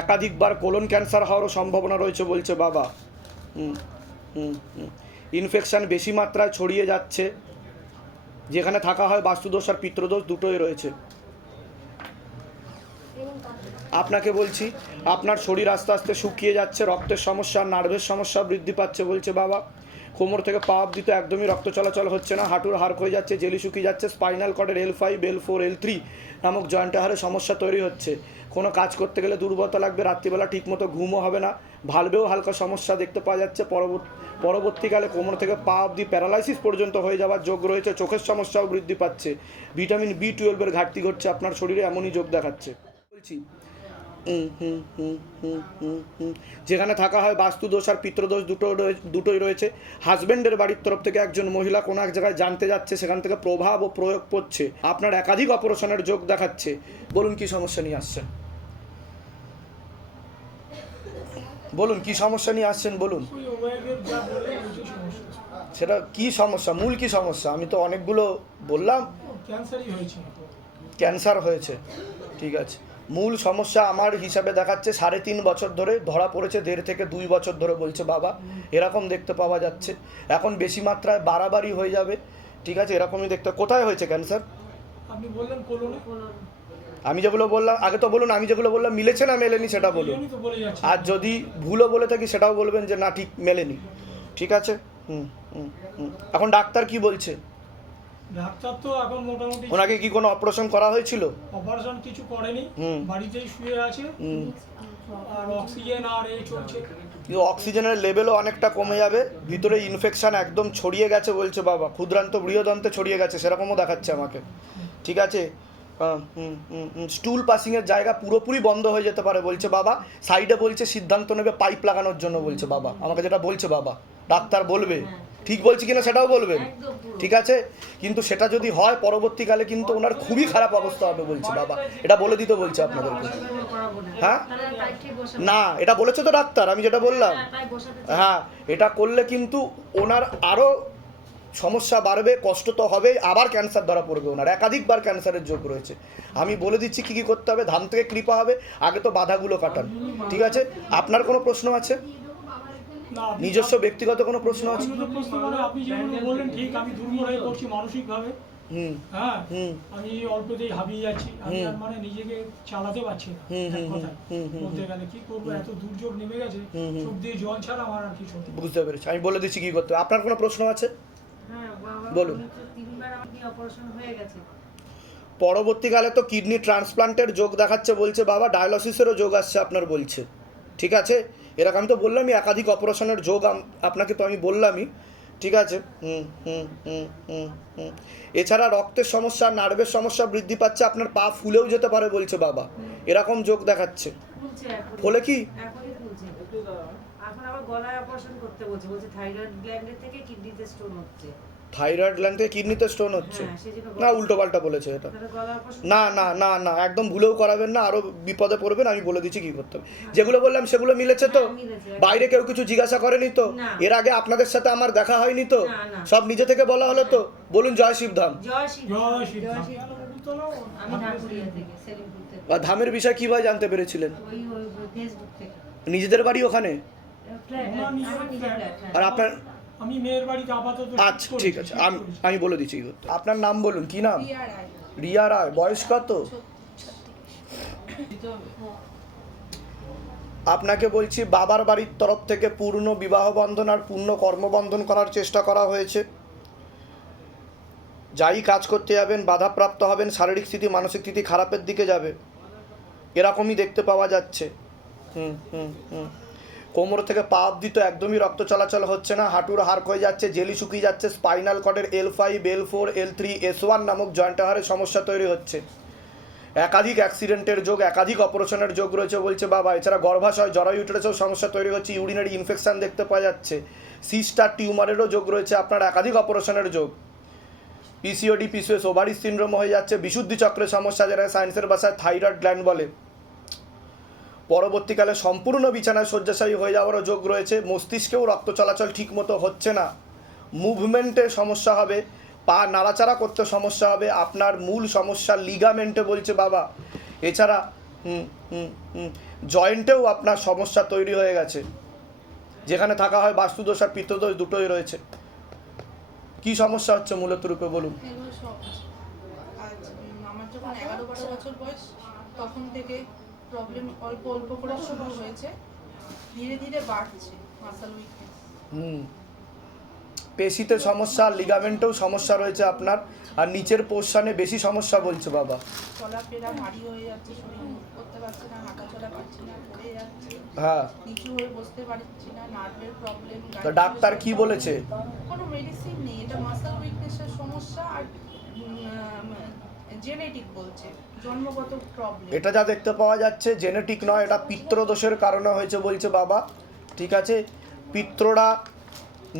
একাধিকবার কোলন ক্যান্সার হওয়ারও সম্ভাবনা রয়েছে বলছে বাবা। ইনফেকশন বেশি মাত্রায় ছড়িয়ে যাচ্ছে। যেখানে থাকা হয় বাস্তুদোষ আর পিতৃদোষ দুটোই রয়েছে। আপনাকে বলছি, আপনার শরীর আস্তে আস্তে শুকিয়ে যাচ্ছে, রক্তের সমস্যা, নার্ভের সমস্যা বৃদ্ধি পাচ্ছে বলছে বাবা। কোমর থেকে পা অবধি তো একদমই রক্ত চলাচল হচ্ছে না, হাঁটুর হাড় হয়ে যাচ্ছে, জেলি শুকিয়ে যাচ্ছে, স্পাইনাল কর্ডের L5, L4, L3 নামক জয়েন্টে হাড়ে সমস্যা তৈরি হচ্ছে। কোনো কাজ করতে গেলে দুর্বলতা লাগবে, রাত্রিবেলা ঠিকমতো ঘুমও হবে না, ভালভেও হালকা সমস্যা দেখতে পাওয়া যাচ্ছে। পরবর্তীকালে কোমর থেকে পা অবধি প্যারালাইসিস পর্যন্ত হয়ে যাওয়ার যোগ রয়েছে, চোখের সমস্যাও বৃদ্ধি পাচ্ছে, ভিটামিন B12 ঘাটতি ঘটছে আপনার শরীরে, এমনই যোগ দেখাচ্ছে। বলছি যেখানে থাকা হয় বাস্তুদোষ আর পিতৃদোষ দুটোই রয়েছে। হাজবেন্ডের বাড়ির তরফ থেকে একজন মহিলা কোনো এক জায়গায় জানতে যাচ্ছে, সেখান থেকে প্রভাব ও প্রয়োগ পড়ছে, আপনার একাধিক অপারেশনের যোগ দেখাচ্ছে। বলুন কি সমস্যা নিয়ে আসছেন, বলুন কি সমস্যা নিয়ে আসছেন বলুন। ওই ওয়াইফের যা বলে ওইটাই সমস্যা। সেটা কি সমস্যা, মূল কি সমস্যা? আমি তো অনেকগুলো বললাম। ক্যান্সারই হয়েছে। ক্যান্সার হয়েছে, ঠিক আছে। মূল সমস্যা আমার হিসাবে দেখাচ্ছে 3.5 বছর ধরে ধরা পড়েছে, 1.5 থেকে 2 বছর ধরে বলছে বাবা, এরকম দেখতে পাওয়া যাচ্ছে। এখন বেশি মাত্রায় বাড়াবাড়ি হয়ে যাবে, ঠিক আছে, এরকমই দেখতে। কোথায় হয়েছে ক্যান্সার? আপনি বললেন কোলনে। আমি যেগুলো বললাম আগে তো বলুন, আমি যেগুলো বললাম মিলেছে না মেলেনি সেটা বলুন। আমি তো বলে যাচ্ছি। আর যদি ভুলও বলে থাকি সেটাও বলবেন যে না ঠিক মেলেনি, ঠিক আছে। এখন ডাক্তার কি বলছে? ডাক্তার তো এখন মোটামুটি ওনাকে কি কোনো অপারেশন করা হয়েছিল? অপারেশন কিছু করেনি, বাড়িতেই শুয়ে আছে। আর অক্সিজেন আর এই চলছে। কিন্তু অক্সিজেনের লেভেলও অনেকটা কমে যাবে, ভিতরে ইনফেকশন একদম ছড়িয়ে গেছে বলছে বাবা, ক্ষুদ্রান্ত বৃহদন্তে ছড়িয়ে গেছে সেরকমও দেখাচ্ছে আমাকে, ঠিক আছে। স্টুল পাসিংয়ের জায়গা পুরোপুরি বন্ধ হয়ে যেতে পারে বলছে বাবা। সাইডে বলছে সিদ্ধান্ত নেবে পাইপ লাগানোর জন্য বলছে বাবা, আমাকে যেটা বলছে বাবা। ডাক্তার বলবে ঠিক বলছি কিনা সেটাও বলবেন, ঠিক আছে। কিন্তু সেটা যদি হয় পরবর্তীকালে কিন্তু ওনার খুবই খারাপ অবস্থা হবে বলছে বাবা, এটা বলে দিতে বলছে আপনাদেরকে। হ্যাঁ না, এটা বলেছে তো ডাক্তার, আমি যেটা বললাম। হ্যাঁ, এটা করলে কিন্তু ওনার আরও সমস্যা বাড়বে, কষ্ট তো হবেই, আবার ক্যান্সার ধরা পড়বে ওনার। একাধিকবার ক্যান্সারের যোগ রয়েছে। আমি বলে দিচ্ছি কী কী করতে হবে, ধাম থেকে কৃপা হবে। আগে তো বাধাগুলো কাটান, ঠিক আছে। আপনার কোনো প্রশ্ন আছে? না, আপনি নিজস্ব ব্যক্তিগত কোনো প্রশ্ন আছে? আপনি তো প্রশ্ন মানে আপনি যেগুলো বললেন ঠিক, আমি দুর্বল হয়ে পড়ছি মানসিকভাবে। হ্যাঁ, আমি অল্পতেই হাবিয়ে যাচ্ছি। আমি আর মানে নিজেকে চালাতে পারছি না। এক কথায় বলতে গেলে কি করবো, এত দুর্যোগ নেমে গেছে, চোখ দিয়ে জল ছাড়া আমার আর কিছু নেই। বুঝতে পেরেছি, আমি বলে দিচ্ছি কী করতে হবে। আপনার কোনো প্রশ্ন আছে? বলুন। পরবর্তীকালে তো কিডনি ট্রান্সপ্লান্টের যোগ দেখাচ্ছে বলছে বাবা, ডায়ালিসিসেরও যোগ আসছে আপনার বলছে, ঠিক আছে। এরকম আমি তো বললামই, একাধিক অপারেশনের যোগ আপনাকে তো আমি বললামই, ঠিক আছে। এছাড়া রক্তের সমস্যা, নার্ভের সমস্যা বৃদ্ধি পাচ্ছে, আপনার পা ফুলেও যেতে পারে বলছে বাবা, এরকম যোগ দেখাচ্ছে। ফলে কি এখন আবার গলায় অপারেশন করতে বলছে, থাইরয়েড গ্ল্যান্ডের থেকে কিডনিতে স্টোন হচ্ছে। থাইরয়েড গ্ল্যান্ড থেকে কিডনিতে স্টোন হচ্ছে? না, উল্টো পাল্টা বলেছে এটা। না না না না, একদম ভুলেও করাবেন না, আরো বিপদে পড়বেন। আমি বলে দিচ্ছি কি করতে হবে। যেগুলো বললাম সেগুলো মিলেছে তো? বাইরে কেউ কিছু জিজ্ঞাসা করেনি তো? এর আগে আপনাদের সাথে আমার দেখা হয়নি তো? সব নিজে থেকে বলা হলো তো? বলুন জয় শিবধাম। জয় শ্রী রাম। আমি ঢাকুরিয়া থেকে, সেলিমপুর থেকে। আর ধামের বিষয় কিভাবে জানতে পেরেছিলেন? ওই ফেসবুক থেকে। নিজেদের বাড়ি ওখানে? আমার নিজের ফ্ল্যাট। আর আপনার? আমি মেয়ের বাড়িতে আপাতত। আচ্ছা ঠিক আছে, আমি বলে দিচ্ছি কি করতে। আপনার নাম বলুন, কি নাম? রিয়া রায়। বয়স কত? আপনাকে বলছি বাবার বাড়ির তরফ থেকে পূর্ণ বিবাহ বন্ধন আর পূর্ণ কর্মবন্ধন করার চেষ্টা করা হয়েছে। যাই কাজ করতে যাবেন বাধাপ্রাপ্ত হবেন, শারীরিক স্থিতি মানসিক স্থিতি খারাপের দিকে যাবে, এরকমই দেখতে পাওয়া যাচ্ছে। কোমর থেকে পা অবধি তো একদমই রক্ত চলাচল হচ্ছে না, হাঁটুর হাড় ক্ষয়ে যাচ্ছে, জেলি শুকিয়ে যাচ্ছে, spinal কর্ডের L5, L4, L3, S1 নামক জয়েন্ট হাড়ের সমস্যা তৈরি হচ্ছে। একাধিক অ্যাক্সিডেন্টের যোগ, একাধিক অপারেশনের যোগ রয়েছে বলছে বাবা। এছাড়া গর্ভাশয়, জরায়ু ইউটেরাসেও সমস্যা তৈরি হচ্ছে, ইউরিনারি ইনফেকশন দেখতে পাওয়া যাচ্ছে, সিস্টার টিউমারেরও যোগ রয়েছে, আপনার একাধিক অপারেশনের যোগ। PCOD, PCOS, ওভারি সিনড্রোম হয়ে যাচ্ছে, বিশুদ্ধি চক্রের সমস্যা, যারা সায়েন্সের ভাষায় থাইরয়েড গ্ল্যান্ড বলে। পরবর্তীকালে সম্পূর্ণ বিছানায় শয্যাশায়ী হয়ে যাওয়ারও যোগ রয়েছে। মস্তিষ্কেও রক্ত চলাচল ঠিকমতো হচ্ছে না, মুভমেন্টে সমস্যা হবে, পা নাড়াচাড়া করতে সমস্যা হবে, আপনার মূল সমস্যা লিগামেন্টে বলছে বাবা। এছাড়া জয়েন্টেও আপনার সমস্যা তৈরি হয়ে গেছে, যেখানে থাকা হয় বাস্তুদোষ আর পিত্তদোষ দুটোই রয়েছে। কি সমস্যা হচ্ছে মূলত রূপে বলুন? এগুলো সব আজ আমার যখন 11-12 বছর বয়স তখন থেকে প্রবলেম অল্প অল্প করে শুরু হয়েছে, ধীরে ধীরে বাড়ছে। মাসল উইকনেস, পেশিতে সমস্যা, লিগামেন্টেও সমস্যা রয়েছে আপনার, আর নিচের পোর্শনে বেশি সমস্যা বলছে বাবা। চলাফেরা ভারী হয়ে যাচ্ছে, শরীর মুভ করতে পারছে না, হাঁটা চলা পারছি না, পড়ে যাচ্ছে, হ্যাঁ, নিচু হয়ে বসতে পারছি না, নার্ভের প্রবলেম। তো ডাক্তার কি বলেছে? কোনো মেডিসিন নেই, এটা মাসল উইকনেসের সমস্যা। আর জেনেটিক বলছে, জন্মগত প্রবলেম। এটা যা দেখতে পাওয়া যাচ্ছে জেনেটিক নয়, এটা পিতৃদোষের কারণে হয়েছে বলছে বাবা। ঠিক আছে, পিত্ররা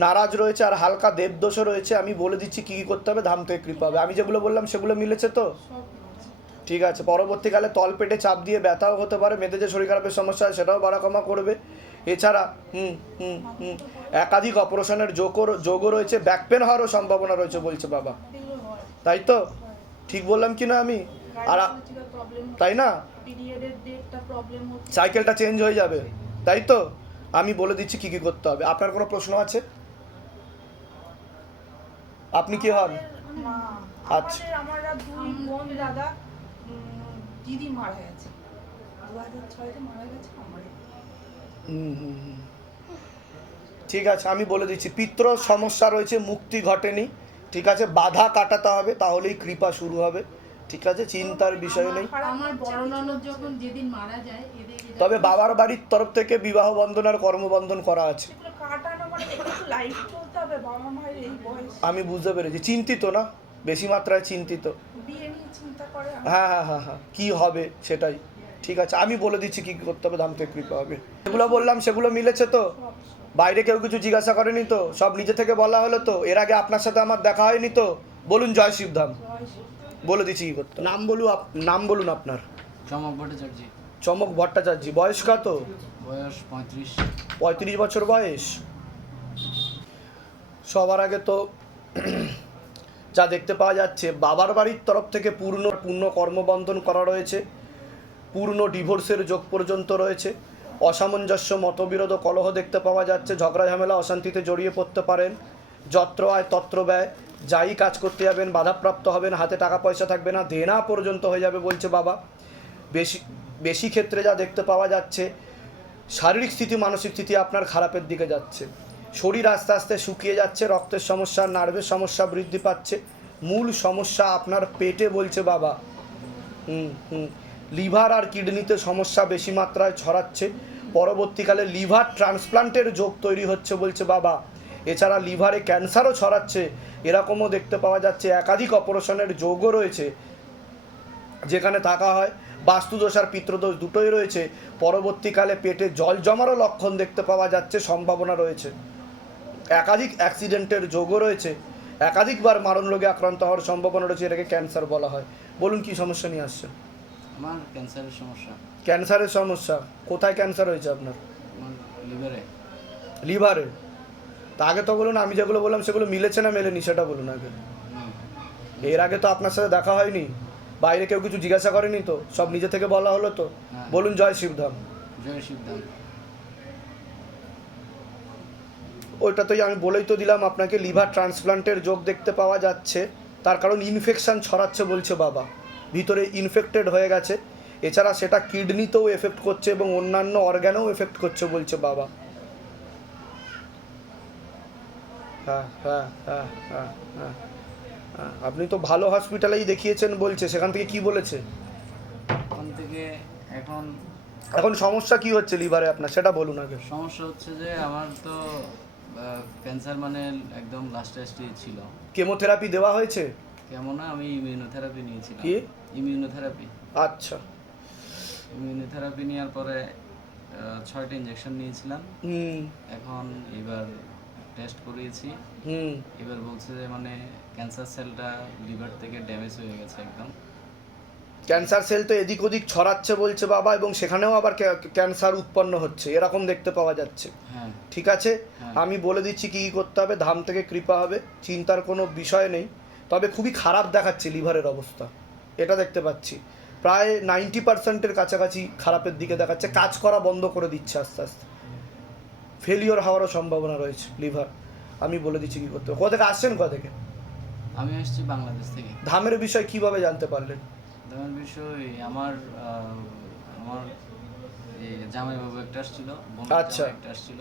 নারাজ রয়েছে আর হালকা দেবদোষও রয়েছে। আমি বলে দিচ্ছি কী কী করতে হবে, ধাম থেকে কৃপা হবে। আমি যেগুলো বললাম সেগুলো মিলেছে তো? ঠিক আছে। পরবর্তীকালে তলপেটে চাপ দিয়ে ব্যথাও হতে পারে, মেয়েদের যে শরীর খারাপের সমস্যা হয় সেটাও বাড়া কমা করবে। এছাড়া একাধিক অপারেশনের যোগও রয়েছে, ব্যাক পেন হওয়ারও সম্ভাবনা রয়েছে বলছে বাবা। তাই তো? ঠিক বললাম কি না আমি? আর তাই না, পিরিয়ডের ডেটটা প্রবলেম হচ্ছে, সাইকেলটা চেঞ্জ হয়ে যাবে, তাই তো? আমি বলে দিচ্ছি কী কী করতে হবে। আপনার কোনো প্রশ্ন আছে? আপনি কি হন? মা, আচ্ছা। আমরা দুই বোন দাদা, দিদি মারা গেছে 2006-এ মারা গেছে আমার। ঠিক আছে, আমি বলে দিচ্ছি পিত্র সমস্যা রয়েছে, মুক্তি ঘটেনি। ঠিক আছে, বাধা কাটাতে হবে, তাহলেই কৃপা শুরু হবে। ঠিক আছে, চিন্তার বিষয় নেই। আমার বড় ননদ যখন যেদিন মারা যায় তবে বাবার বাড়ির তরফ থেকে বিবাহ বন্ধন আর কর্মবন্ধন করা আছে। এগুলো কাটানো মানে একটু লাইফ চলতে হবে বাবা মায়ের এই বয়স। আমি বুঝতে পেরেছি, চিন্তিত না, বেশি মাত্রায় চিন্তিত। বিয়ে নিয়ে চিন্তা করে। হ্যাঁ, কি হবে সেটাই। ঠিক আছে, আমি বলে দিচ্ছি কী কী করতে হবে, ধাম থেকে কৃপা হবে। যেগুলো বললাম সেগুলো মিলেছে তো? বাইরে কেউ কিছু জিজ্ঞাসা করেনি তো? সব নিজে থেকে বলা হলো তো? এর আগে আপনার সাথে আমার দেখা হয়নি তো? বলুন জয় শিবধাম। বলে দিচ্ছি কী করতে হবে। নাম বলুন আপনার। চমক ভট্টাচার্য। চমক ভট্টাচার্য। বয়স কত? বয়স 35। 35 বছর বয়স। সবার আগে তো যা দেখতে পাওয়া যাচ্ছে, বাবার বাড়ির তরফ থেকে পূর্ণ কর্মবন্ধন করা রয়েছে, পূর্ণ ডিভোর্সের যোগ পর্যন্ত রয়েছে। অসামঞ্জস্য, মতবিরোধ, কলহ দেখতে পাওয়া যাচ্ছে। ঝগড়া ঝামেলা, অশান্তিতে জড়িয়ে পড়তে পারেন। যত্র আয় তত্র ব্যয়, যাই কাজ করতে যাবেন বাধাপ্রাপ্ত হবেন, হাতে টাকা পয়সা থাকবে না, দেনা পর্যন্ত হয়ে যাবে বলছে বাবা। বেশি ক্ষেত্রে যা দেখতে পাওয়া যাচ্ছে, শারীরিক স্থিতি, মানসিক স্থিতি আপনার খারাপের দিকে যাচ্ছে। শরীর আস্তে আস্তে শুকিয়ে যাচ্ছে, রক্তের সমস্যা, নার্ভের সমস্যা বৃদ্ধি পাচ্ছে। মূল সমস্যা আপনার পেটে বলছে বাবা। লিভার আর কিডনিতে সমস্যা বেশি মাত্রায় ছড়াচ্ছে। পরবর্তীকালে লিভার ট্রান্সপ্লান্টের যোগ তৈরি হচ্ছে বলছে বাবা। এছাড়া লিভারে ক্যান্সারও ছড়াচ্ছে, এরকমও দেখতে পাওয়া যাচ্ছে। একাধিক অপারেশনের যোগও রয়েছে, যেখানে থাকা হয়। বাস্তুদোষ আর পিতৃদোষ দুটোই রয়েছে। পরবর্তীকালে পেটে জল জমারও লক্ষণ দেখতে পাওয়া যাচ্ছে, সম্ভাবনা রয়েছে। একাধিক অ্যাক্সিডেন্টের যোগও রয়েছে। একাধিকবার মারণ রোগে আক্রান্ত হওয়ার সম্ভাবনা রয়েছে, এটাকে ক্যান্সার বলা হয়। বলুন কি সমস্যা নিয়ে আসছে? আমার ক্যান্সারের সমস্যা। ক্যান্সারের সমস্যা? কোথায় ক্যান্সার হয়েছে আপনার? আমার লিভারে। লিভারে? তা আগে তো বলুন, আমি যেগুলো বললাম সেগুলো মিলেছে না মেলেনি সেটা বলুন আগে। এর আগে তো আপনার সাথে দেখা হয়নি, বাইরে কেউ কিছু জিজ্ঞাসা করেনি তো? সব নিজে থেকে বলা হলো তো? বলুন জয় শিবধাম। জয় শিবধাম। ওইটাতেই আমি বলেই তো দিলাম আপনাকে, লিভার ট্রান্সপ্লান্টের যোগ দেখতে পাওয়া যাচ্ছে। তার কারণ ইনফেকশন ছড়াচ্ছে বলছে বাবা, ভিতরে ইনফেক্টেড হয়ে গেছে। এছাড়া সেটা কিডনিতেও এফেক্ট করছে এবং অন্যান্য অর্গ্যানেও এফেক্ট করছে বলছে বাবা। হ্যাঁ, আপনি তো ভালো হসপিটালেই দেখিয়েছেন বলছে, সেখান থেকে কি বলেছে? ওখান থেকে এখন সমস্যা কি হচ্ছে লিভারে আপনার, সেটা বলুন আগে। সমস্যা হচ্ছে যে আমার তো ক্যান্সার মানে একদম লাস্ট স্টেজ ছিল। কেমোথেরাপি দেওয়া হয়েছে? কেমন না, আমি ইমিউনোথেরাপি নিয়েছিলাম। কি ইমিউনোথেরাপি? আচ্ছা। ইমিউনোথেরাপি নেওয়ার পরে 6টা ইঞ্জেকশন নিয়েছিলাম। এখন এবার টেস্ট করিয়েছি। এবার বলছে যে মানে ক্যান্সার সেলটা লিভার থেকে ড্যামেজ হয়ে গেছে একদম। ক্যান্সার সেল তো এদিক ওদিক ছড়াচ্ছে বলছে বাবা, এবং সেখানেও আবার ক্যান্সার উৎপন্ন হচ্ছে, এরকম দেখতে পাওয়া যাচ্ছে। হ্যাঁ, ঠিক আছে, আমি বলে দিচ্ছি কী কী করতে হবে, ধাম থেকে কৃপা হবে, চিন্তার কোনো বিষয় নেই। তবে খুবই খারাপ দেখাচ্ছে লিভারের অবস্থা, এটা দেখতে পাচ্ছি। প্রায় 90%-এর কাছাকাছি খারাপের দিকে দেখাচ্ছে, কাজ করা বন্ধ করে দিচ্ছে আস্তে আস্তে, ফেলিওর হওয়ারও সম্ভাবনা রয়েছে লিভার। আমি বলে দিচ্ছি কী করতে হবে। কোথা থেকে আসছেন? কোথা থেকে? আমি আসছি বাংলাদেশ থেকে। ধামের বিষয় কিভাবে জানতে পারলেন? ধামের বিষয় আমার এই জামাইবাবু একটা আসছিল, আচ্ছা, একটা আসছিল।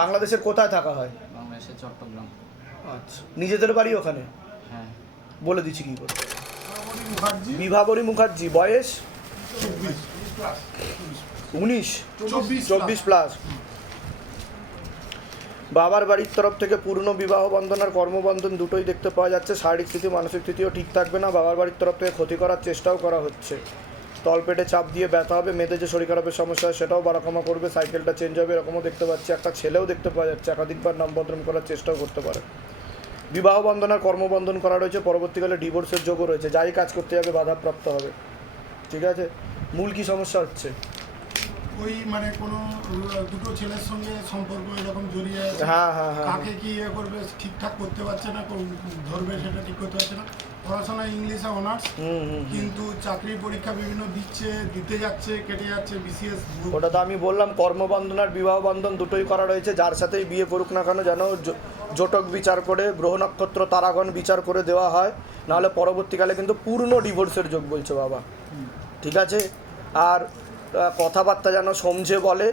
বাংলাদেশের কোথায় থাকা হয়? বাংলাদেশের চট্টগ্রাম। আচ্ছা, নিজেদের বাড়ি ওখানে? হ্যাঁ। বলে দিচ্ছি কী করতে। বিভাবরী মুখার্জি। বয়স? 24 প্লাস। বাবার বাড়ির তরফ থেকে পূর্ণ বিবাহ বন্ধন আর কর্মবন্ধন দুটোই দেখতে পাওয়া যাচ্ছে। শারীরিক স্থিতি মানসিক স্থিতিও ঠিক থাকবে না। বাবার বাড়ির তরফ থেকে ক্ষতি করার চেষ্টাও করা হচ্ছে। তলপেটে চাপ দিয়ে ব্যথা হবে। মেয়েদের যে শরীর খারাপের সমস্যা হয় সেটাও বাড়াকমা করবে। সাইকেলটা চেঞ্জ হবে এরকমও দেখতে পাচ্ছি। একটা ছেলেও দেখতে পাওয়া যাচ্ছে, একাধিকবার নাম বদনাম করার চেষ্টাও করতে পারে। বিবাহ বন্ধন আর কর্মবন্ধন করা রয়েছে। পরবর্তীকালে ডিভোর্সের যোগও রয়েছে। যাই কাজ করতে যাবে বাধাপ্রাপ্ত হবে। ঠিক আছে, মূল কি সমস্যা হচ্ছে? ওই মানে কোনো দুটো ছেলের সঙ্গে সম্পর্ক এরকম জড়িয়ে আছে। হ্যাঁ হ্যাঁ হ্যাঁ কাকে কি ইয়ে করবে ঠিকঠাক করতে পারছে না, ধরবে সেটা ঠিক করতে পারছে না। পড়াশোনা ইংলিশে অনার্স, কিন্তু চাকরির পরীক্ষা বিভিন্ন দিতে যাচ্ছে, কেটে যাচ্ছে। বিসিএস ওটা তো আমি বললাম, কর্মবন্ধন আর বিবাহ বন্ধন দুটোই করা রয়েছে। যার সাথেই বিয়ে করুক না কেন যেন জোটক বিচার করে, গ্রহ নক্ষত্র তারাগণ বিচার করে দেওয়া হয়, নাহলে পরবর্তীকালে কিন্তু পূর্ণ ডিভোর্সের যোগ বলছে বাবা। ঠিক আছে, আর কথাবার্তা যেন সমঝে বলে,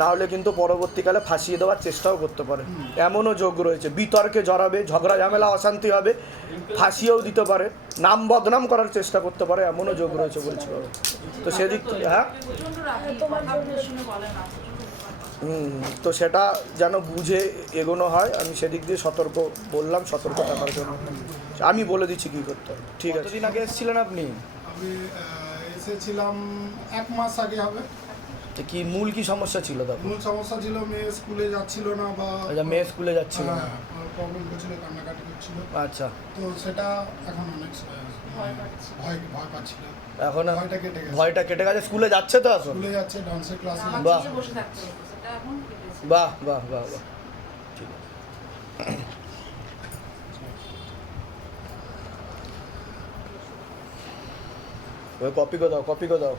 না হলে কিন্তু পরবর্তীকালে ফাঁসিয়ে দেওয়ার চেষ্টাও করতে পারে, এমনও যোগ রয়েছে। বিতর্কে জড়াবে, ঝগড়া ঝামেলা অশান্তি হবে, ফাঁসিয়েও দিতে পারে, নাম বদনাম করার চেষ্টা করতে পারে, এমনও যোগ রয়েছে বলছি বাবা। তো সেদিক থেকে হ্যাঁ, তো সেটা যেন বুঝে এগোনো হয়, আমি সেদিক দিয়ে সতর্ক বললাম, সতর্ক থাকার জন্য আমি বলে দিচ্ছি কী করতে হবে। ঠিক আছে, কতদিন আগে এসেছিলেন আপনি? আমি এসেছিলাম 1 মাস আগে হবে। কি মূল কি সমস্যা ছিল তখন? মূল সমস্যা ছিল মেয়ে স্কুলে যাচ্ছিল না, বা আচ্ছা, মেয়ে স্কুলে যাচ্ছিল না, প্রবলেম করছিল, কান্নাকাটি করছিল। আচ্ছা, তো সেটা এখন অনেক ভয় পাচ্ছিল। এখন ভয়টা কেটে গেছে। ভয়টা কেটে গেছে, স্কুলে যাচ্ছে তো এখন? স্কুলে যাচ্ছে, ডান্সের ক্লাসে বাহ বসে থাকছে, সেটা এখন কেটেছে। বাহ বাহ বাহ বাহ, ঠিক আছে। ওই কপি কো দাও, কপি কো দাও।